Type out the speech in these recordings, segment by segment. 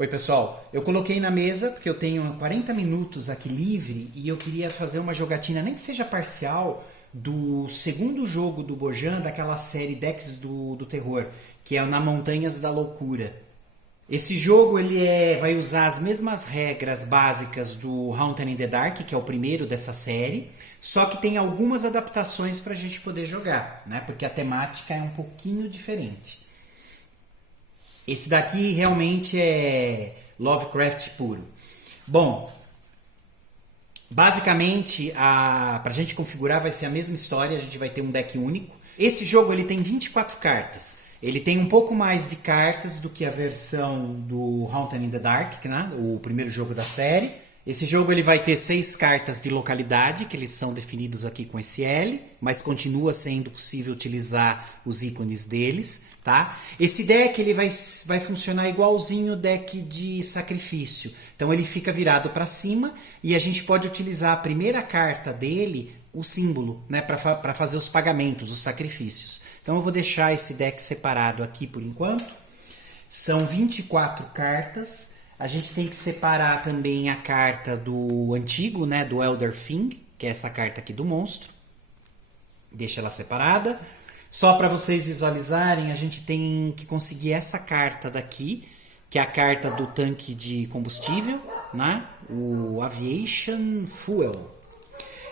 Oi pessoal, eu coloquei na mesa porque eu tenho 40 minutos aqui livre e eu queria fazer uma jogatina, nem que seja parcial, do segundo jogo do Bojan, daquela série Decks do Terror, que é o Na Montanhas da Loucura. Esse jogo vai usar as mesmas regras básicas do Haunted in the Dark, que é o primeiro dessa série, só que tem algumas adaptações para a gente poder jogar, né? Porque a temática é um pouquinho diferente. Esse daqui realmente é Lovecraft puro. Bom, basicamente, para a gente configurar vai ser a mesma história, a gente vai ter um deck único. Esse jogo ele tem 24 cartas. Ele tem um pouco mais de cartas do que a versão do Haunted in the Dark, né? O primeiro jogo da série. Esse jogo ele vai ter 6 cartas de localidade, que eles são definidos aqui com esse L, mas continua sendo possível utilizar os ícones deles, tá? Esse deck ele vai funcionar igualzinho o deck de sacrifício. Então ele fica virado para cima e a gente pode utilizar a primeira carta dele, o símbolo, né, para fazer os pagamentos, os sacrifícios. Então eu vou deixar esse deck separado aqui por enquanto. São 24 cartas. A gente tem que separar também a carta do antigo, né, do Elder Thing, que é essa carta aqui do monstro. Deixa ela separada. Só para vocês visualizarem, a gente tem que conseguir essa carta daqui, que é a carta do tanque de combustível, né, o Aviation Fuel.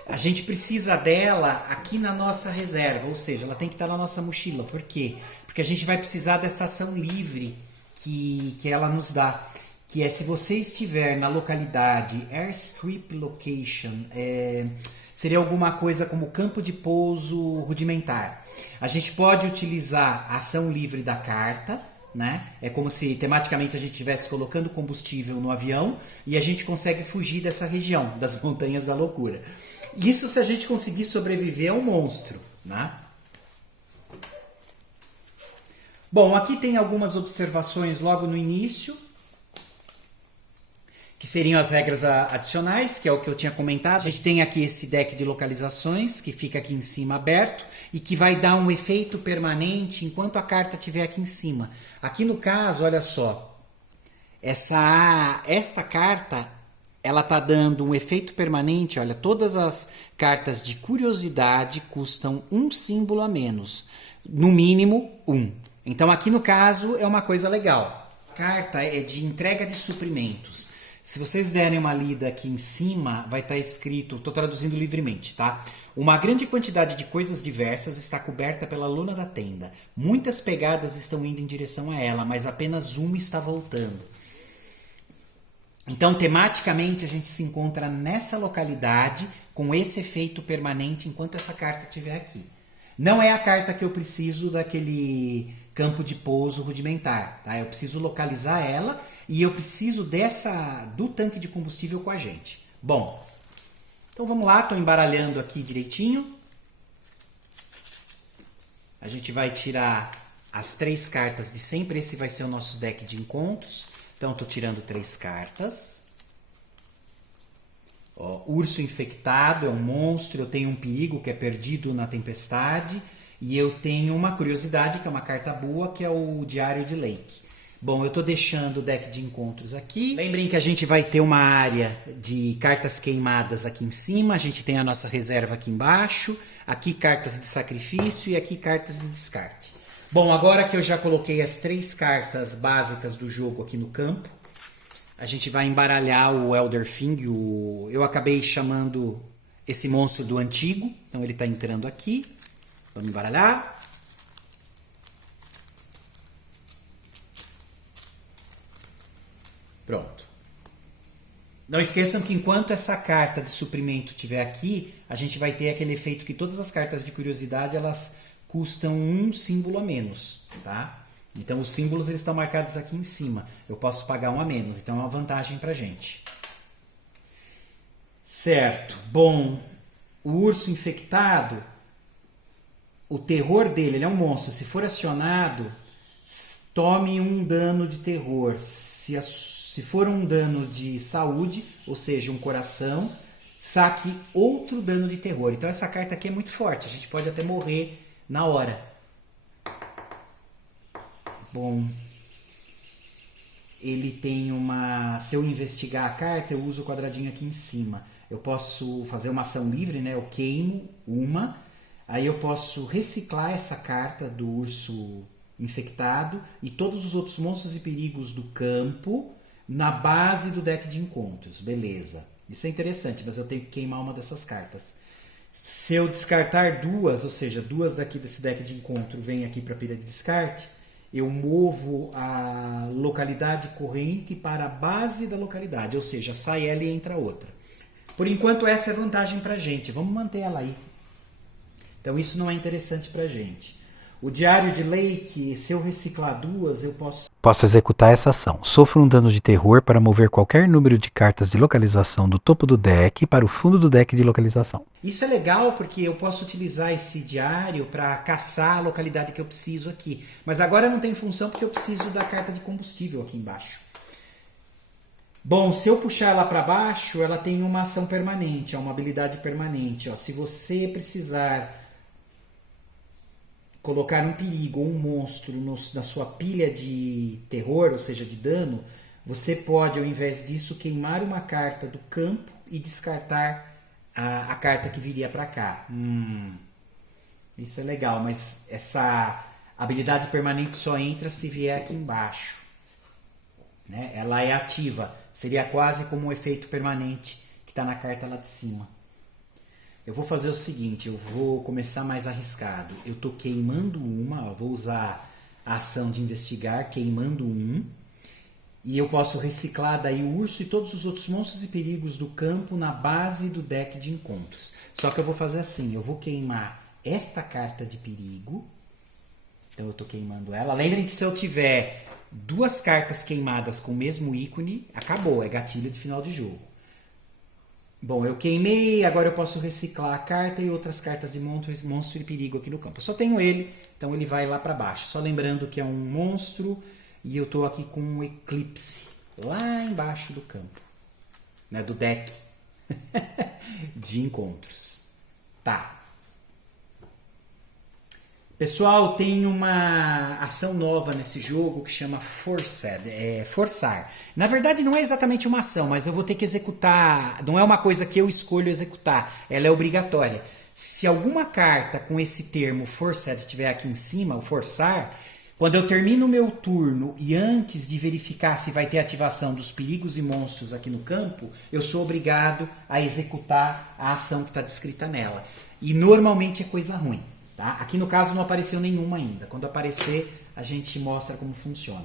A gente precisa dela aqui na nossa reserva, ou seja, ela tem que estar na nossa mochila. Por quê? Porque a gente vai precisar dessa ação livre que ela nos dá. Que é se você estiver na localidade Airstrip Location, seria alguma coisa como campo de pouso rudimentar. A gente pode utilizar a ação livre da carta, né? É como se tematicamente a gente estivesse colocando combustível no avião e a gente consegue fugir dessa região, das montanhas da loucura. Isso se a gente conseguir sobreviver ao monstro, né? Bom, aqui tem algumas observações logo no início, que seriam as regras adicionais, que é o que eu tinha comentado. A gente tem aqui esse deck de localizações, que fica aqui em cima aberto, e que vai dar um efeito permanente enquanto a carta estiver aqui em cima. Aqui no caso, olha só, esta carta, ela está dando um efeito permanente. Olha, todas as cartas de curiosidade custam um símbolo a menos, no mínimo um. Então aqui no caso é uma coisa legal. A carta é de entrega de suprimentos. Se vocês derem uma lida aqui em cima, vai estar escrito, estou traduzindo livremente, tá? Uma grande quantidade de coisas diversas está coberta pela lona da tenda. Muitas pegadas estão indo em direção a ela, mas apenas uma está voltando. Então, tematicamente, a gente se encontra nessa localidade com esse efeito permanente enquanto essa carta estiver aqui. Não é a carta que eu preciso daquele campo de pouso rudimentar, tá? Eu preciso localizar ela e eu preciso do tanque de combustível com a gente. Bom, então vamos lá, estou embaralhando aqui direitinho. A gente vai tirar as 3 cartas de sempre, esse vai ser o nosso deck de encontros. Então estou tirando 3 cartas. Ó, urso infectado é um monstro, eu tenho um perigo que é perdido na tempestade. E eu tenho uma curiosidade, que é uma carta boa, que é o Diário de Lake. Bom, eu estou deixando o deck de encontros aqui. Lembrem que a gente vai ter uma área de cartas queimadas aqui em cima. A gente tem a nossa reserva aqui embaixo. Aqui cartas de sacrifício e aqui cartas de descarte. Bom, agora que eu já coloquei as 3 cartas básicas do jogo aqui no campo, a gente vai embaralhar o Elder Thing. Eu acabei chamando esse monstro do antigo, então ele está entrando aqui. Vamos embaralhar. Pronto. Não esqueçam que enquanto essa carta de suprimento estiver aqui, a gente vai ter aquele efeito que todas as cartas de curiosidade elas custam um símbolo a menos, tá? Então os símbolos eles estão marcados aqui em cima. Eu posso pagar um a menos, então é uma vantagem pra gente. Certo. Bom, o urso infectado, o terror dele, ele é um monstro. Se for acionado, tome um dano de terror. Se for um dano de saúde, ou seja, um coração, saque outro dano de terror. Então essa carta aqui é muito forte. A gente pode até morrer na hora. Bom, ele tem uma... Se eu investigar a carta, eu uso o quadradinho aqui em cima. Eu posso fazer uma ação livre, né? Eu queimo uma, aí eu posso reciclar essa carta do urso infectado e todos os outros monstros e perigos do campo na base do deck de encontros. Beleza. Isso é interessante, mas eu tenho que queimar uma dessas cartas. Se eu descartar duas, ou seja, duas daqui desse deck de encontro vêm aqui para a pilha de descarte, eu movo a localidade corrente para a base da localidade, ou seja, sai ela e entra outra. Por enquanto essa é a vantagem para a gente, vamos manter ela aí. Então isso não é interessante para a gente. O diário de Lake, se eu reciclar duas, eu posso executar essa ação. Sofra um dano de terror para mover qualquer número de cartas de localização do topo do deck para o fundo do deck de localização. Isso é legal porque eu posso utilizar esse diário para caçar a localidade que eu preciso aqui. Mas agora não tem função porque eu preciso da carta de combustível aqui embaixo. Bom, se eu puxar ela para baixo, ela tem uma ação permanente, uma habilidade permanente. Se você precisar colocar um perigo ou um monstro na sua pilha de terror, ou seja, de dano, você pode, ao invés disso, queimar uma carta do campo e descartar a carta que viria para cá. Isso é legal, mas essa habilidade permanente só entra se vier aqui embaixo. Né? Ela é ativa, seria quase como um efeito permanente que está na carta lá de cima. Eu vou fazer o seguinte, eu vou começar mais arriscado. Eu estou queimando uma, vou usar a ação de investigar, queimando um. E eu posso reciclar daí o urso e todos os outros monstros e perigos do campo na base do deck de encontros. Só que eu vou fazer assim, eu vou queimar esta carta de perigo. Então eu estou queimando ela. Lembrem que se eu tiver duas cartas queimadas com o mesmo ícone, acabou, é gatilho de final de jogo. Bom, eu queimei, agora eu posso reciclar a carta e outras cartas de monstro e perigo aqui no campo. Eu só tenho ele, então ele vai lá para baixo. Só lembrando que é um monstro e eu estou aqui com um eclipse lá embaixo do campo, né, do deck de encontros. Tá. Pessoal, tem uma ação nova nesse jogo que chama Forced, forçar. Na verdade não é exatamente uma ação, mas eu vou ter que executar, não é uma coisa que eu escolho executar, ela é obrigatória. Se alguma carta com esse termo Forced estiver aqui em cima, o forçar, quando eu termino o meu turno e antes de verificar se vai ter ativação dos perigos e monstros aqui no campo, eu sou obrigado a executar a ação que está descrita nela. E normalmente é coisa ruim. Tá? Aqui no caso não apareceu nenhuma ainda. Quando aparecer, a gente mostra como funciona.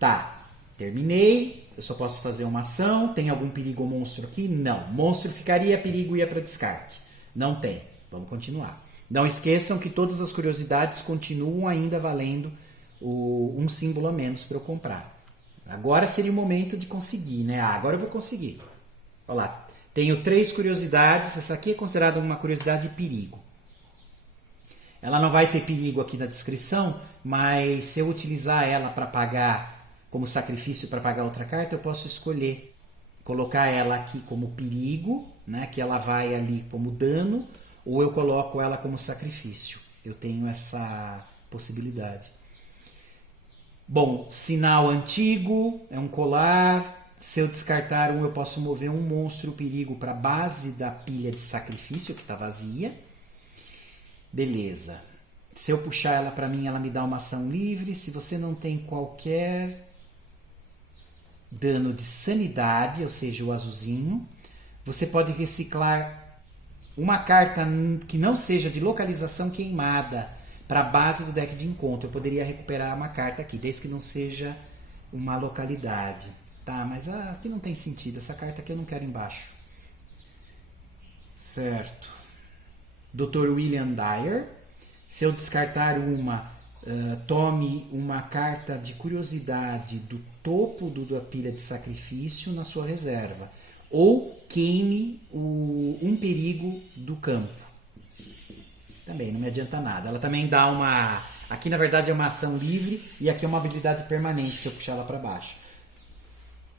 Tá, terminei. Eu só posso fazer uma ação. Tem algum perigo ou monstro aqui? Não. Monstro ficaria, perigo ia para descarte. Não tem. Vamos continuar. Não esqueçam que todas as curiosidades continuam ainda valendo um símbolo a menos para eu comprar. Agora seria o momento de conseguir, né? Agora eu vou conseguir. Olha lá. Tenho 3 curiosidades. Essa aqui é considerada uma curiosidade de perigo. Ela não vai ter perigo aqui na descrição, mas se eu utilizar ela para pagar, como sacrifício para pagar outra carta, eu posso escolher colocar ela aqui como perigo, né, que ela vai ali como dano, ou eu coloco ela como sacrifício. Eu tenho essa possibilidade. Bom, sinal antigo, é um colar. Se eu descartar um, eu posso mover um monstro perigo para a base da pilha de sacrifício, que está vazia. Beleza. Se eu puxar ela para mim, ela me dá uma ação livre. Se você não tem qualquer dano de sanidade, ou seja, o azulzinho, você pode reciclar uma carta que não seja de localização queimada para a base do deck de encontro. Eu poderia recuperar uma carta aqui, desde que não seja uma localidade. Tá, mas aqui não tem sentido. Essa carta aqui eu não quero embaixo. Certo. Dr. William Dyer. Se eu descartar uma, tome uma carta de curiosidade do topo da pilha de sacrifício na sua reserva. Ou queime um perigo do campo. Também não me adianta nada. Ela também dá uma... Aqui na verdade é uma ação livre e aqui é uma habilidade permanente se eu puxar ela para baixo.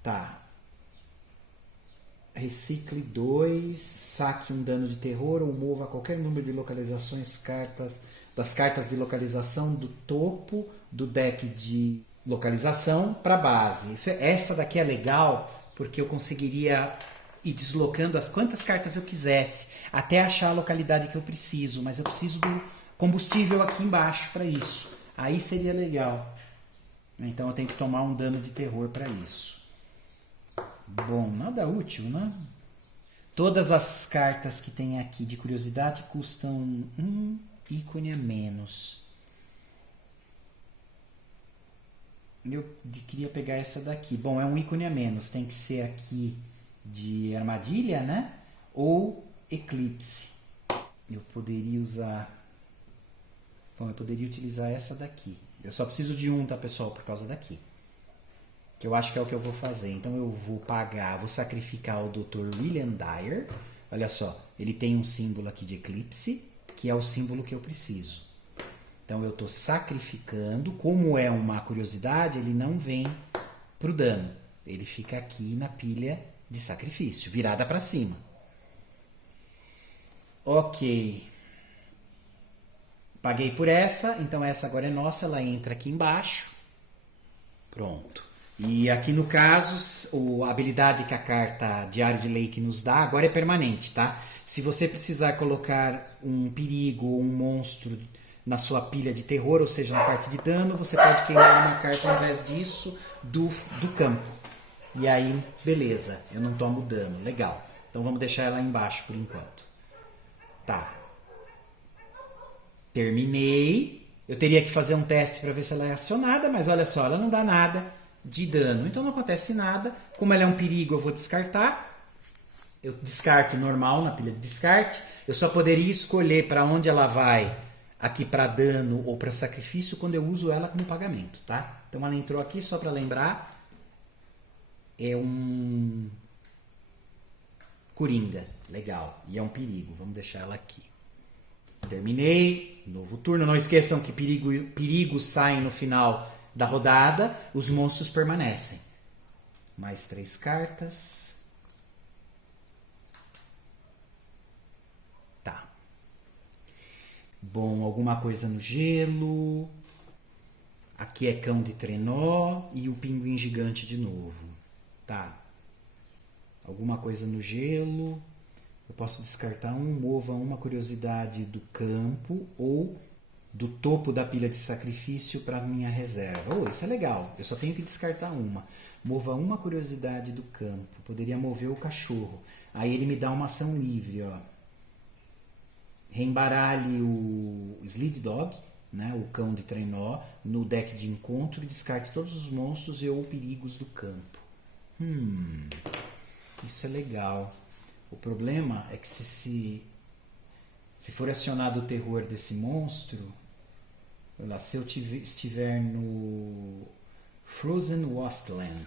Tá. Recicle 2, saque um dano de terror ou mova qualquer número de localizações das cartas de localização do topo do deck de localização para base. Essa daqui é legal porque eu conseguiria ir deslocando as quantas cartas eu quisesse até achar a localidade que eu preciso, mas eu preciso do combustível aqui embaixo para isso. Aí seria legal. Então eu tenho que tomar um dano de terror para isso. Bom, nada útil, né? Todas as cartas que tem aqui de curiosidade custam um ícone a menos. Eu queria pegar essa daqui. Bom, é um ícone a menos. Tem que ser aqui de armadilha, né? Ou eclipse. Eu poderia usar... Bom, eu poderia utilizar essa daqui. Eu só preciso de um, tá, pessoal? Por causa daqui. Que eu acho que é o que eu vou fazer. Então eu vou pagar, vou sacrificar o Dr. William Dyer. Olha só, ele tem um símbolo aqui de eclipse, que é o símbolo que eu preciso. Então eu estou sacrificando. Como é uma curiosidade, ele não vem pro dano. Ele fica aqui na pilha de sacrifício, virada para cima. Ok. Paguei por essa, então essa agora é nossa, ela entra aqui embaixo. Pronto. E aqui no caso, a habilidade que a carta Diário de Lake nos dá agora é permanente, tá? Se você precisar colocar um perigo ou um monstro na sua pilha de terror, ou seja, na parte de dano, você pode queimar uma carta ao invés disso do campo. E aí, beleza, eu não tomo dano, legal. Então vamos deixar ela embaixo por enquanto. Tá. Terminei. Eu teria que fazer um teste para ver se ela é acionada, mas olha só, ela não dá nada de dano. Então não acontece nada. Como ela é um perigo, eu vou descartar. Eu descarto normal na pilha de descarte. Eu só poderia escolher para onde ela vai, aqui para dano ou para sacrifício, quando eu uso ela como pagamento, tá? Então ela entrou aqui, só para lembrar. É um Coringa. Legal. E é um perigo. Vamos deixar ela aqui. Terminei. Novo turno. Não esqueçam que perigos saem no final da rodada. Os monstros permanecem. Mais 3 cartas. Tá. Bom, alguma coisa no gelo. Aqui é cão de trenó e o pinguim gigante de novo. Tá. Alguma coisa no gelo. Eu posso descartar mova uma curiosidade do campo ou do topo da pilha de sacrifício para minha reserva. Oh, isso é legal. Eu só tenho que descartar uma. Mova uma curiosidade do campo. Poderia mover o cachorro. Aí ele me dá uma ação livre, ó. Reembaralhe o Sled Dog, né, o cão de trenó, no deck de encontro e descarte todos os monstros e ou perigos do campo. Isso é legal. O problema é que se for acionado o terror desse monstro, se eu estiver no Frozen Wasteland,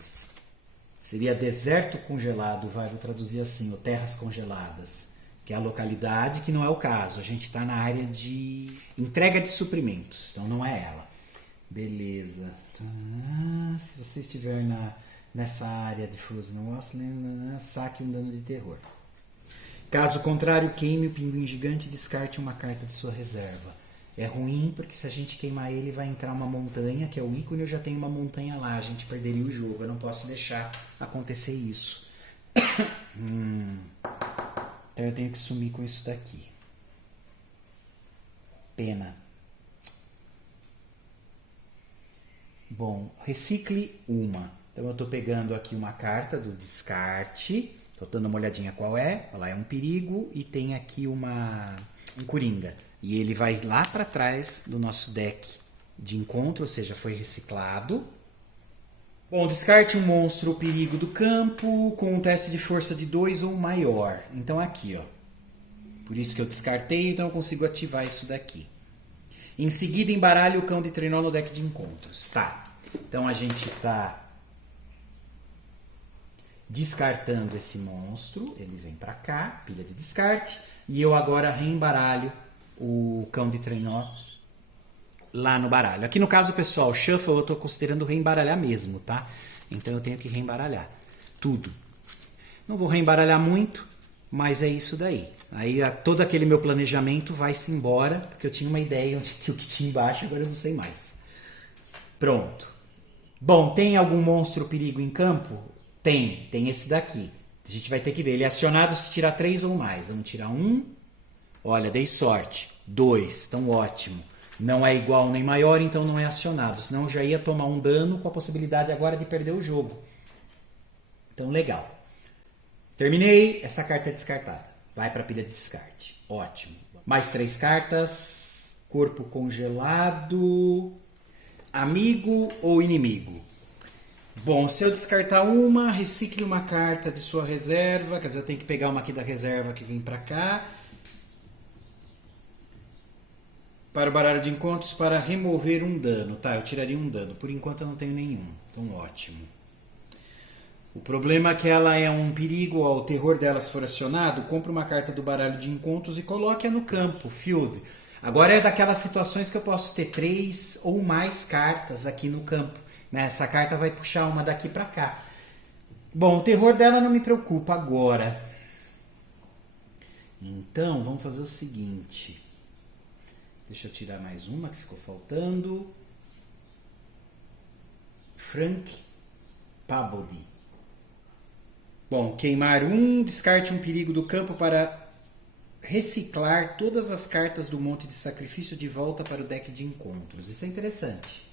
seria deserto congelado, vou traduzir assim, ou terras congeladas, que é a localidade que não é o caso. A gente está na área de entrega de suprimentos, então não é ela. Beleza. Se você estiver nessa área de Frozen Wasteland, saque um dano de terror. Caso contrário, queime o pinguim gigante e descarte uma carta de sua reserva. É ruim porque se a gente queimar ele vai entrar uma montanha, que é o ícone, eu já tenho uma montanha lá, a gente perderia o jogo. Eu não posso deixar acontecer isso. Então eu tenho que sumir com isso daqui. Pena. Bom, recicle uma. Então eu estou pegando aqui uma carta do descarte. Estou dando uma olhadinha qual é. Olha lá, é um perigo e tem aqui um coringa. E ele vai lá para trás do nosso deck de encontro, ou seja, foi reciclado. Bom, descarte um monstro, o perigo do campo, com um teste de força de 2 ou maior. Então aqui, ó. Por isso que eu descartei, então eu consigo ativar isso daqui. Em seguida, embaralhe o cão de trenó no deck de encontros. Tá. Então a gente está descartando esse monstro, ele vem para cá, pilha de descarte, e eu agora reembaralho o cão de trenó lá no baralho. Aqui no caso, pessoal, shuffle eu estou considerando reembaralhar mesmo, tá? Então eu tenho que reembaralhar tudo. Não vou reembaralhar muito, mas é isso daí. Aí todo aquele meu planejamento vai-se embora, porque eu tinha uma ideia onde o que tinha embaixo, agora eu não sei mais. Pronto. Bom, tem algum monstro perigo em campo? Tem esse daqui. A gente vai ter que ver. Ele é acionado se tirar 3 ou mais. Vamos tirar um. Olha, dei sorte. 2, então ótimo. Não é igual nem maior, então não é acionado. Senão eu já ia tomar um dano com a possibilidade agora de perder o jogo. Então, legal. Terminei. Essa carta é descartada. Vai para a pilha de descarte. Ótimo. Mais 3 cartas. Corpo congelado. Amigo ou inimigo? Bom, se eu descartar uma, recicle uma carta de sua reserva. Quer dizer, eu tenho que pegar uma aqui da reserva que vem para cá. Para o baralho de encontros para remover um dano. Tá, eu tiraria um dano. Por enquanto eu não tenho nenhum. Então, ótimo. O problema é que ela é um perigo, ó, o terror dela se for acionado, compre uma carta do baralho de encontros e coloque-a no campo, field. Agora é daquelas situações que eu posso ter 3 ou mais cartas aqui no campo. Né? Essa carta vai puxar uma daqui para cá. Bom, o terror dela não me preocupa agora. Então, vamos fazer o seguinte. Deixa eu tirar mais uma que ficou faltando. Frank Pabody. Bom, queimar um, descarte um perigo do campo para reciclar todas as cartas do monte de sacrifício de volta para o deck de encontros. Isso é interessante.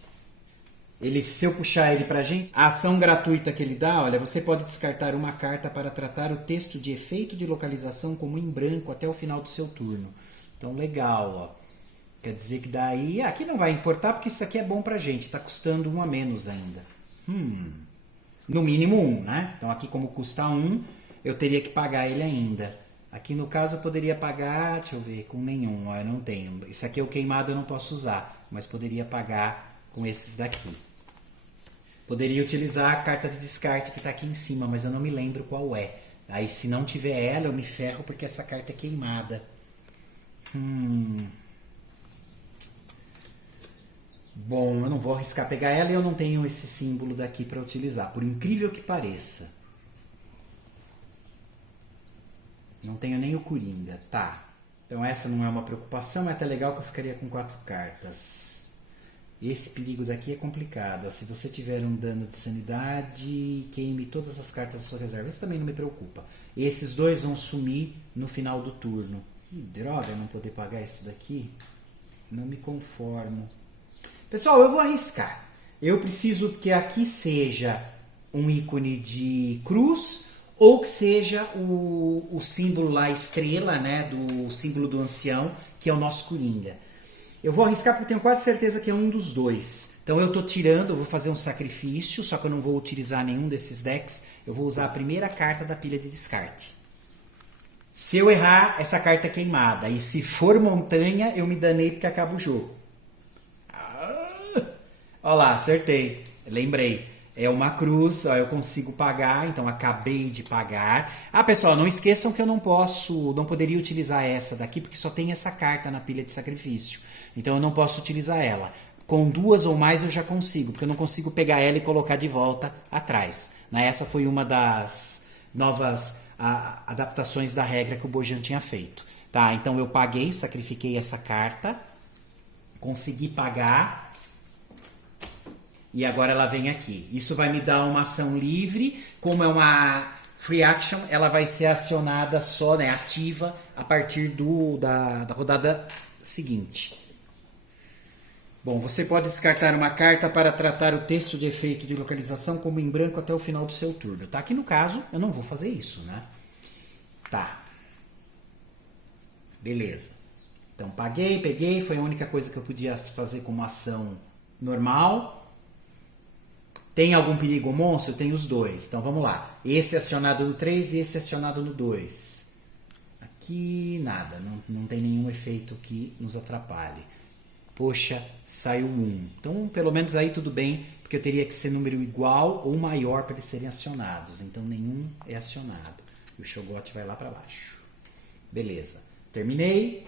Se eu puxar ele pra gente, a ação gratuita que ele dá, olha, você pode descartar uma carta para tratar o texto de efeito de localização como em branco até o final do seu turno. Então, legal, ó. Quer dizer que daí, aqui não vai importar porque isso aqui é bom pra gente, tá custando 1 a menos ainda. No mínimo 1, né? Então aqui como custa 1, eu teria que pagar ele ainda. Aqui no caso eu poderia pagar, deixa eu ver, com nenhum, ó, eu não tenho. Esse aqui é o queimado, eu não posso usar, mas poderia pagar com esses daqui. Poderia utilizar a carta de descarte que está aqui em cima, mas eu não me lembro qual é. Aí se não tiver ela, eu me ferro porque essa carta é queimada. Bom, eu não vou arriscar pegar ela e eu não tenho esse símbolo daqui para utilizar, por incrível que pareça. Não tenho nem o Coringa, tá. Então essa não é uma preocupação, é até legal que eu ficaria com 4 cartas. Esse perigo daqui é complicado. Ó, se você tiver um dano de sanidade, queime todas as cartas da sua reserva. Isso também não me preocupa. Esses dois vão sumir no final do turno. Que droga não poder pagar isso daqui. Não me conformo. Pessoal, eu vou arriscar. Eu preciso que aqui seja um ícone de cruz ou que seja o símbolo lá, estrela, né, do símbolo do ancião, que é o nosso Coringa. Eu vou arriscar porque eu tenho quase certeza que é um dos dois. Então eu estou tirando, eu vou fazer um sacrifício, só que eu não vou utilizar nenhum desses decks. Eu vou usar a primeira carta da pilha de descarte. Se eu errar, essa carta é queimada. E se for montanha, eu me danei porque acaba o jogo. Olha lá, acertei. Lembrei. É uma cruz, ó, eu consigo pagar, então acabei de pagar. Ah, pessoal, não esqueçam que eu não poderia utilizar essa daqui, porque só tem essa carta na pilha de sacrifício. Então eu não posso utilizar ela. Com 2 ou mais eu já consigo, porque eu não consigo pegar ela e colocar de volta atrás. Essa foi uma das novas adaptações da regra que o Bojan tinha feito. Tá, então eu paguei, sacrifiquei essa carta, consegui pagar. E agora ela vem aqui. Isso vai me dar uma ação livre. Como é uma free action, ela vai ser acionada só, né, ativa, a partir da rodada seguinte. Bom, você pode descartar uma carta para tratar o texto de efeito de localização como em branco até o final do seu turno. Tá? Aqui no caso, eu não vou fazer isso, né? Tá. Beleza. Então, peguei. Foi a única coisa que eu podia fazer como ação normal. Tem algum perigo ou monstro? Tem os dois. Então vamos lá. Esse é acionado no 3 e esse é acionado no 2. Aqui nada. Não tem nenhum efeito que nos atrapalhe. Poxa, saiu 1. Então pelo menos aí tudo bem, porque eu teria que ser número igual ou maior para eles serem acionados. Então nenhum é acionado. E o Chogote vai lá para baixo. Beleza. Terminei.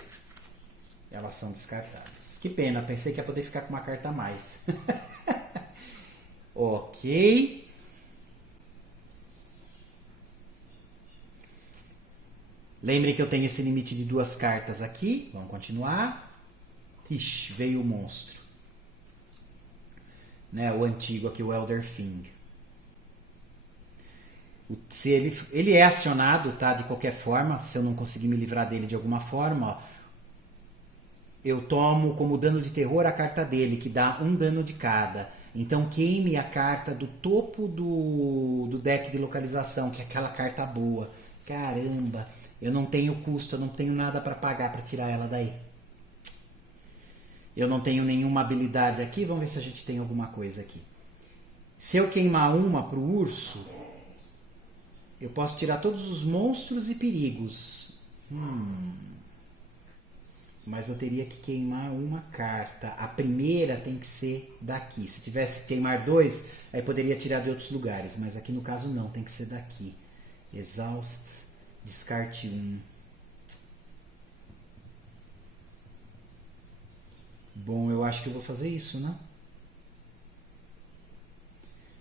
Elas são descartadas. Que pena, pensei que ia poder ficar com uma carta a mais. Ok. Lembrem que eu tenho esse limite de 2 cartas aqui. Vamos continuar. Ixi, veio o monstro. né? O antigo aqui, o Elder Thing. Se ele é acionado, tá? De qualquer forma, se eu não conseguir me livrar dele de alguma forma, ó, eu tomo como dano de terror a carta dele, que dá 1 dano de cada. Então queime a carta do topo do deck de localização, que é aquela carta boa. Caramba, eu não tenho custo, eu não tenho nada para pagar para tirar ela daí. Eu não tenho nenhuma habilidade aqui, vamos ver se a gente tem alguma coisa aqui. Se eu queimar uma pro urso, eu posso tirar todos os monstros e perigos. Mas eu teria que queimar uma carta. A primeira tem que ser daqui. Se tivesse que queimar 2, aí poderia tirar de outros lugares. Mas aqui no caso não, tem que ser daqui. Exaust, descarte 1. Bom, eu acho que eu vou fazer isso, né?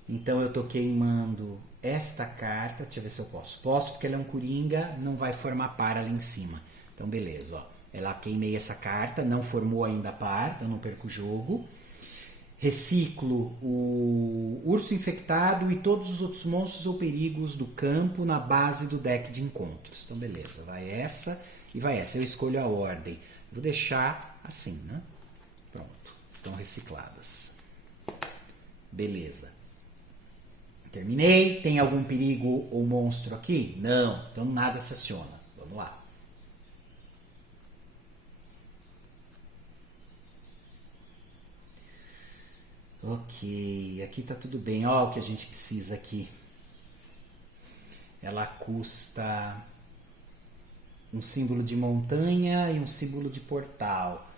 Então eu tô queimando esta carta. Deixa eu ver se eu posso. Posso, porque ela é um coringa, não vai formar par ali em cima. Então beleza, ó. Ela queimei essa carta, não formou ainda par, então não perco o jogo. Reciclo o urso infectado e todos os outros monstros ou perigos do campo na base do deck de encontros. Então beleza, vai essa e vai essa. Eu escolho a ordem. Vou deixar assim, né? Pronto, estão recicladas. Beleza. Terminei. Tem algum perigo ou monstro aqui? Não, então nada se aciona. Vamos lá. Ok, aqui tá tudo bem. Ó, o que a gente precisa aqui. Ela custa um símbolo de montanha e um símbolo de portal.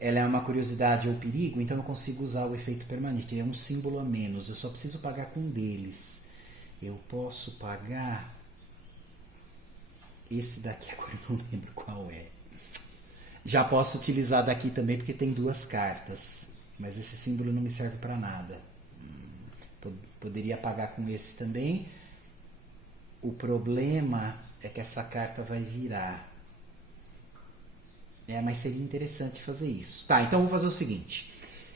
Ela é uma curiosidade ou perigo, então eu consigo usar o efeito permanente. É um símbolo a menos, eu só preciso pagar com um deles. Eu posso pagar esse daqui, agora eu não lembro qual é. Já posso utilizar daqui também porque tem 2 cartas. Mas esse símbolo não me serve para nada. Poderia pagar com esse também. O problema é que essa carta vai virar. Mas seria interessante fazer isso. Tá, então vou fazer o seguinte.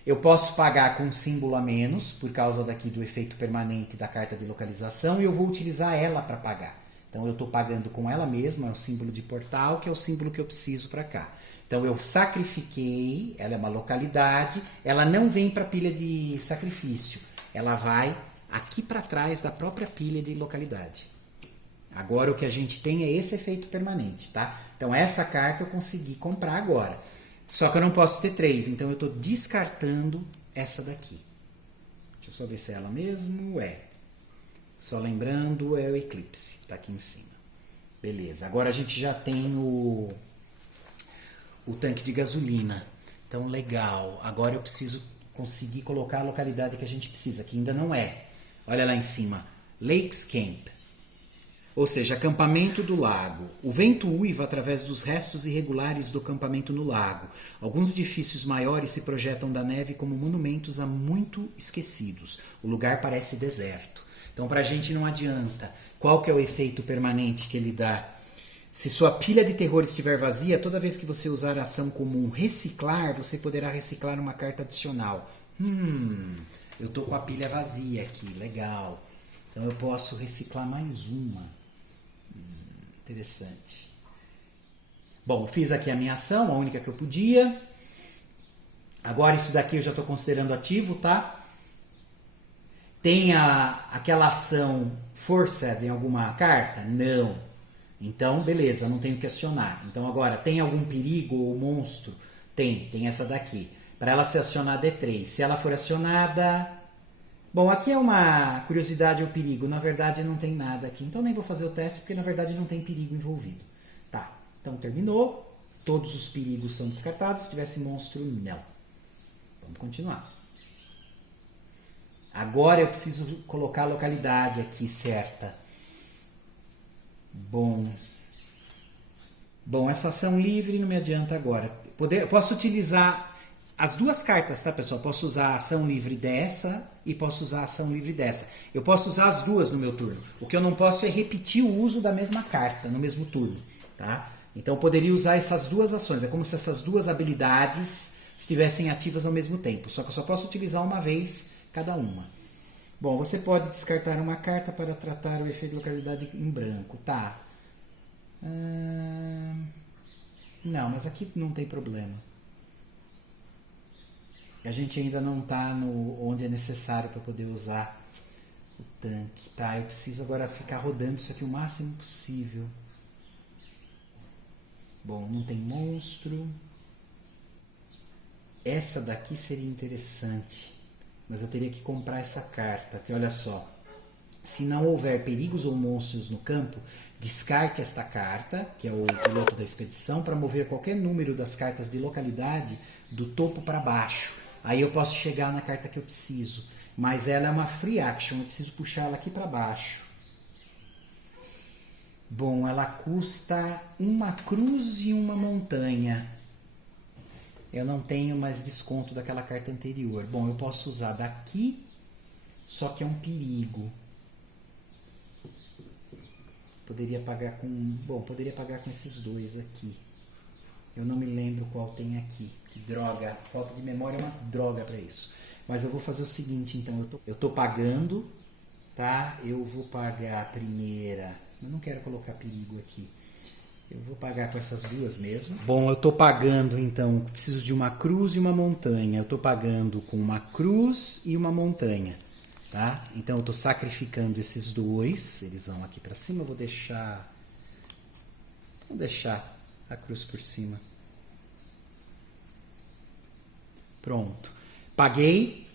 Eu posso pagar com um símbolo a menos, por causa daqui do efeito permanente da carta de localização, e eu vou utilizar ela para pagar. Então eu estou pagando com ela mesma, é o símbolo de portal, que é o símbolo que eu preciso para cá. Então eu sacrifiquei, ela é uma localidade, ela não vem para a pilha de sacrifício, ela vai aqui para trás da própria pilha de localidade. Agora o que a gente tem é esse efeito permanente, tá? Então essa carta eu consegui comprar agora. Só que eu não posso ter 3, então eu estou descartando essa daqui. Deixa eu só ver se é ela mesmo. É. Só lembrando, é o Eclipse, tá aqui em cima. Beleza, agora a gente já tem o tanque de gasolina. Então, legal. Agora eu preciso conseguir colocar a localidade que a gente precisa, que ainda não é. Olha lá em cima. Lakes Camp. Ou seja, acampamento do lago. O vento uiva através dos restos irregulares do acampamento no lago. Alguns edifícios maiores se projetam da neve como monumentos há muito esquecidos. O lugar parece deserto. Então, para a gente não adianta. Qual que é o efeito permanente que ele dá? Se sua pilha de terror estiver vazia, toda vez que você usar a ação comum reciclar, você poderá reciclar uma carta adicional. Eu estou com a pilha vazia aqui, legal. Então eu posso reciclar mais uma. Interessante. Bom, fiz aqui a minha ação, a única que eu podia. Agora isso daqui eu já estou considerando ativo, tá? Tem aquela ação forçada em alguma carta? Não. Então, beleza, não tenho que acionar. Então, agora, tem algum perigo ou monstro? Tem essa daqui. Para ela ser acionada é 3. Se ela for acionada... Bom, aqui é uma curiosidade ou perigo. Na verdade, não tem nada aqui. Então, nem vou fazer o teste, porque na verdade não tem perigo envolvido. Tá, então terminou. Todos os perigos são descartados. Se tivesse monstro, não. Vamos continuar. Agora eu preciso colocar a localidade aqui certa. Bom, essa ação livre não me adianta agora. Posso utilizar as 2 cartas, tá, pessoal? Posso usar a ação livre dessa e posso usar a ação livre dessa. Eu posso usar as 2 no meu turno. O que eu não posso é repetir o uso da mesma carta no mesmo turno, tá? Então eu poderia usar essas 2 ações. É como se essas 2 habilidades estivessem ativas ao mesmo tempo. Só que eu só posso utilizar uma vez cada uma. Bom, você pode descartar uma carta para tratar o efeito de localidade em branco. Tá. Não, mas aqui não tem problema. A gente ainda não está onde é necessário para poder usar o tanque. Tá, eu preciso agora ficar rodando isso aqui o máximo possível. Bom, não tem monstro. Essa daqui seria interessante. Mas eu teria que comprar essa carta. Porque olha só. Se não houver perigos ou monstros no campo, descarte esta carta, que é o piloto da expedição, para mover qualquer número das cartas de localidade do topo para baixo. Aí eu posso chegar na carta que eu preciso. Mas ela é uma free action, eu preciso puxar ela aqui para baixo. Bom, ela custa uma cruz e uma montanha. Eu não tenho mais desconto daquela carta anterior. Bom, eu posso usar daqui, só que é um perigo. Poderia pagar com... Bom, poderia pagar com esses dois aqui. Eu não me lembro qual tem aqui. Que droga. Falta de memória é uma droga para isso. Mas eu vou fazer o seguinte, então. Eu tô pagando, tá? Eu vou pagar a primeira... Eu não quero colocar perigo aqui. Eu vou pagar com essas duas mesmo. Bom, eu tô pagando, então... Preciso de uma cruz e uma montanha. Eu tô pagando com uma cruz e uma montanha. Tá? Então eu estou sacrificando esses dois. Eles vão aqui para cima. Eu vou deixar a cruz por cima. Pronto. Paguei.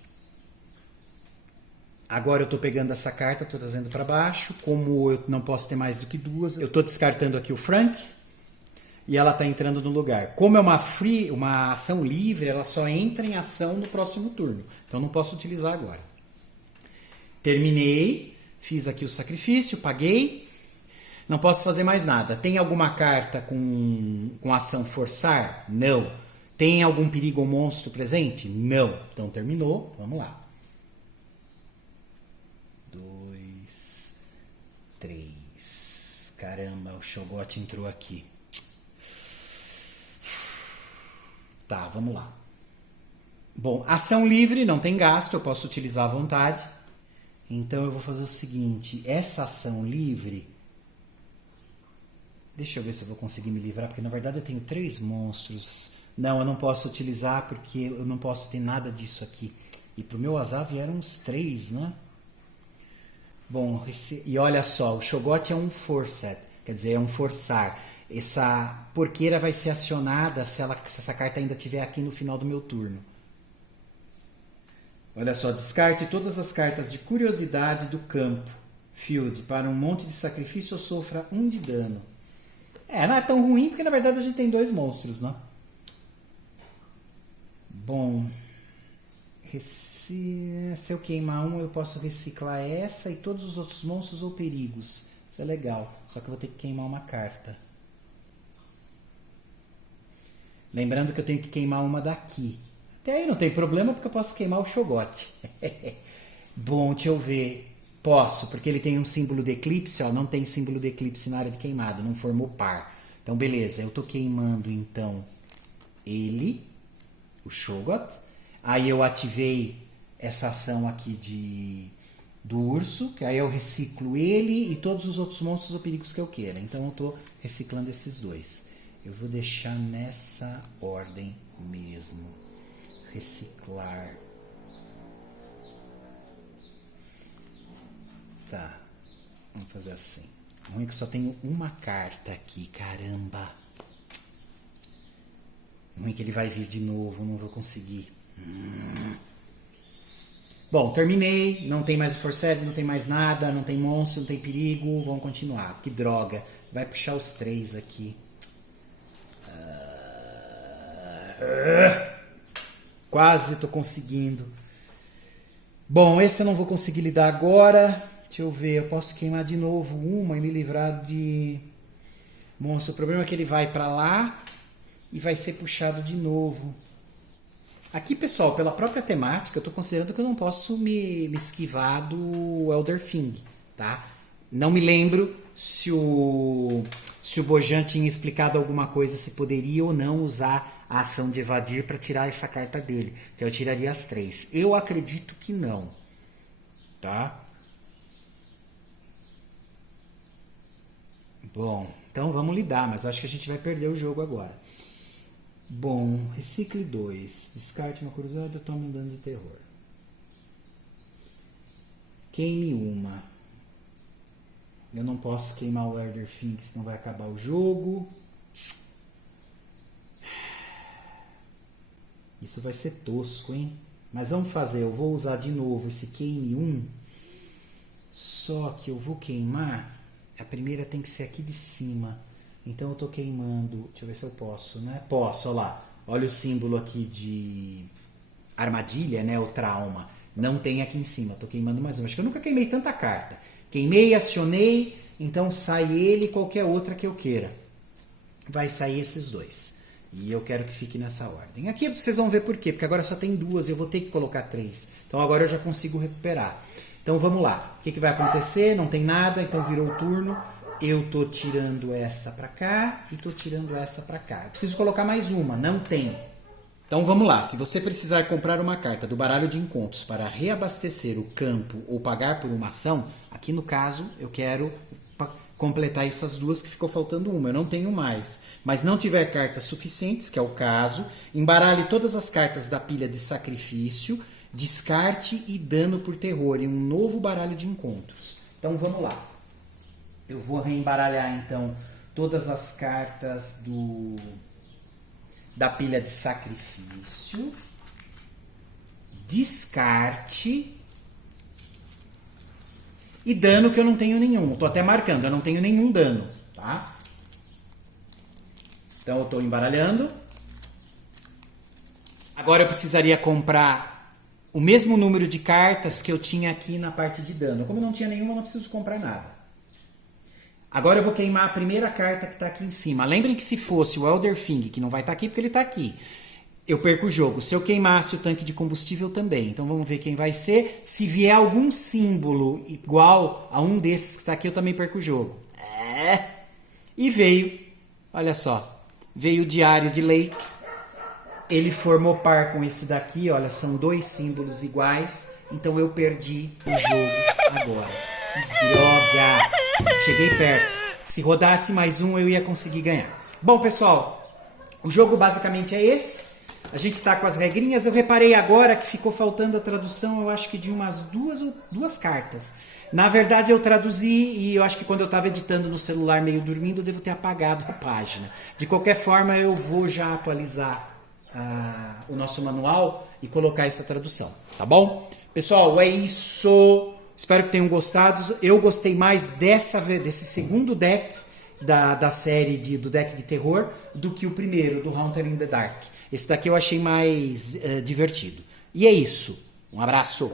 Agora eu estou pegando essa carta, estou trazendo para baixo. Como eu não posso ter mais do que duas, eu estou descartando aqui o Frank. E ela está entrando no lugar. Como é uma ação livre, ela só entra em ação no próximo turno. Então não posso utilizar agora. Terminei, fiz aqui o sacrifício, paguei, não posso fazer mais nada. Tem alguma carta com ação forçar? Não. Tem algum perigo ou monstro presente? Não. Então terminou, vamos lá. 2, 3. Caramba, o Shogot entrou aqui. Tá, vamos lá. Bom, ação livre, não tem gasto, eu posso utilizar à vontade. Então eu vou fazer o seguinte, essa ação livre, deixa eu ver se eu vou conseguir me livrar, porque na verdade eu tenho 3 monstros. Não, eu não posso utilizar porque eu não posso ter nada disso aqui. E pro meu azar vieram uns 3, né? Bom, e olha só, o Shogot é um forced, quer dizer, é um forçar. Essa porqueira vai ser acionada se essa carta ainda estiver aqui no final do meu turno. Olha só, descarte todas as cartas de curiosidade do campo. Field, para um monte de sacrifício ou sofra 1 de dano. Não é tão ruim, porque na verdade a gente tem 2 monstros, né? Bom, se eu queimar um, eu posso reciclar essa e todos os outros monstros ou perigos. Isso é legal, só que eu vou ter que queimar uma carta. Lembrando que eu tenho que queimar uma daqui. Até aí não tem problema, porque eu posso queimar o Shogot. Bom, deixa eu ver. Posso, porque ele tem um símbolo de eclipse. Ó, não tem símbolo de eclipse na área de queimado, não formou par. Então, beleza. Eu estou queimando, então, ele, o Shogot. Aí eu ativei essa ação aqui do urso, que aí eu reciclo ele e todos os outros monstros ou perigos que eu queira. Então, eu estou reciclando esses 2. Eu vou deixar nessa ordem mesmo. Reciclar. Tá. Vamos fazer assim. Ruim que só tenho uma carta aqui. Caramba. Ruim que ele vai vir de novo. Não vou conseguir. Bom, terminei. Não tem mais o Forced, não tem mais nada. Não tem monstro, não tem perigo. Vamos continuar. Que droga. Vai puxar os 3 aqui. Quase estou conseguindo. Bom, esse eu não vou conseguir lidar agora. Deixa eu ver, eu posso queimar de novo uma e me livrar de monstro. O problema é que ele vai para lá e vai ser puxado de novo. Aqui, pessoal, pela própria temática, eu estou considerando que eu não posso me esquivar do Elder Thing, tá? Não me lembro se o Bojan tinha explicado alguma coisa, se poderia ou não usar a ação de evadir para tirar essa carta dele. Então eu tiraria as 3. Eu acredito que não. Tá? Bom, então vamos lidar, mas eu acho que a gente vai perder o jogo agora. Bom, recicle 2. Descarte uma cruzada, tome um dano de terror. Queime uma. Eu não posso queimar o Elder Thing, senão vai acabar o jogo. Isso vai ser tosco, hein? Mas vamos fazer, eu vou usar de novo esse queime 1. Só que eu vou queimar. A primeira tem que ser aqui de cima. Então eu tô queimando. Deixa eu ver se eu posso, né? Posso, olha lá. Olha o símbolo aqui de armadilha, né? O trauma. Não tem aqui em cima. Tô queimando mais uma. Acho que eu nunca queimei tanta carta. Queimei, acionei. Então sai ele e qualquer outra que eu queira. Vai sair esses dois. E eu quero que fique nessa ordem. Aqui vocês vão ver por quê. Porque agora só tem 2 e eu vou ter que colocar 3. Então agora eu já consigo recuperar. Então vamos lá. O que vai acontecer? Não tem nada, então virou o turno. Eu tô tirando essa pra cá e tô tirando essa pra cá. Eu preciso colocar mais uma, não tem. Então vamos lá. Se você precisar comprar uma carta do baralho de encontros para reabastecer o campo ou pagar por uma ação, aqui no caso eu quero completar essas 2 que ficou faltando uma. Eu não tenho mais. Mas não tiver cartas suficientes, que é o caso, embaralhe todas as cartas da pilha de sacrifício, descarte e dano por terror em um novo baralho de encontros. Então vamos lá. Eu vou reembaralhar então todas as cartas da pilha de sacrifício. Descarte. E dano que eu não tenho nenhum. Estou até marcando, eu não tenho nenhum dano. Tá? Então eu estou embaralhando. Agora eu precisaria comprar o mesmo número de cartas que eu tinha aqui na parte de dano. Como não tinha nenhuma, eu não preciso comprar nada. Agora eu vou queimar a primeira carta que está aqui em cima. Lembrem que se fosse o Elder Thing, que não vai estar aqui porque ele está aqui, eu perco o jogo. Se eu queimasse o tanque de combustível também. Então vamos ver quem vai ser. Se vier algum símbolo igual a um desses que está aqui, eu também perco o jogo. E veio, olha só, veio o Diário de Lake. Ele formou par com esse daqui, olha, são 2 símbolos iguais. Então eu perdi o jogo agora. Que droga! Cheguei perto. Se rodasse mais um, eu ia conseguir ganhar. Bom, pessoal, o jogo basicamente é esse. A gente tá com as regrinhas. Eu reparei agora que ficou faltando a tradução, eu acho que de umas duas cartas. Na verdade, eu traduzi e eu acho que quando eu estava editando no celular meio dormindo, eu devo ter apagado a página. De qualquer forma, eu vou já atualizar o nosso manual e colocar essa tradução, tá bom? Pessoal, é isso. Espero que tenham gostado. Eu gostei mais desse segundo deck da série do deck de terror do que o primeiro, do Haunter in the Dark. Esse daqui eu achei mais divertido. E é isso. Um abraço.